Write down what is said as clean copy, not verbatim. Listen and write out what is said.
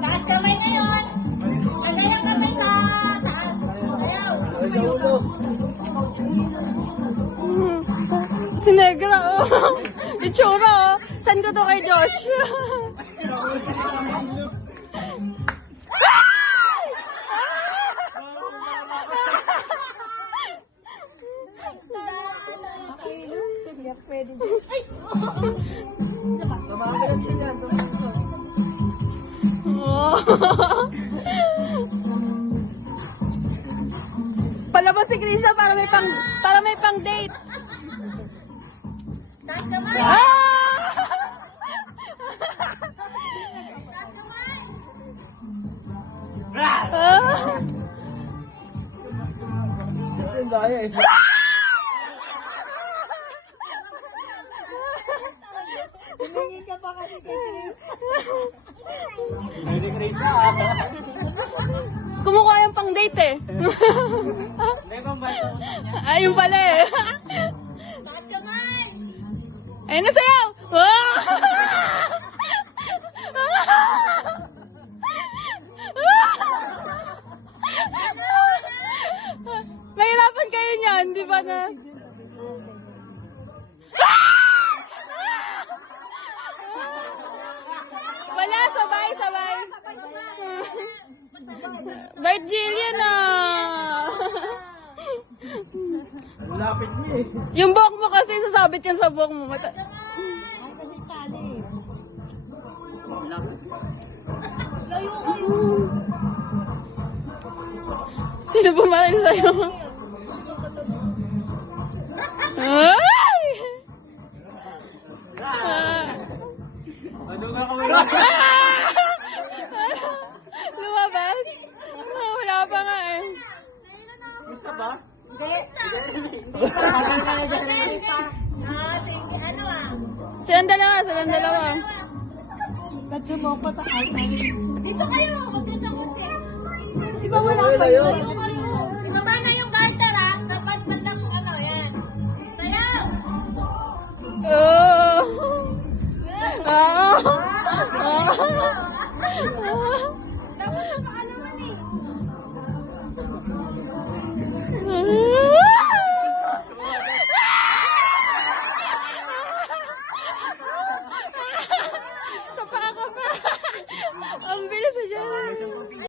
Taas kamay ngayon. Lagay ang kamay sa taas. Ayaw. Si Negra, oh. Itsura, oh. Saan ko to kay Josh? Palabas si Krista para may pang date. Taas kamay. Tumingin ka pa kasi kay Chris. Kumukuha yung pang date eh. Ayun pala eh. Taas kamay. Ayun na sayaw! Mahirapan kayo niyan, di ba na? Wala, sabay. Bait Jillian ah! Lapit mo eh. Yung buhok mo kasi sasabit yan sa buhok mo. Ay, kasi tali. Layo kayo. Sino bumaril sa'yo? Ay! Ano na kami? Lumabas? Wala pa nga eh. Gusto ba? Ano ah? Silang dalawa. Ba't sumoko ta kay Dito kayo. Magkasa mo siya. Di ba wala pa Layo yun? kayo. Baba na yung garter ah. Dapat bandang ano yan. Sayaw. Oh! Dapat ang kaalaman eh. Sa paa ka pa. Ang bilis na dyan.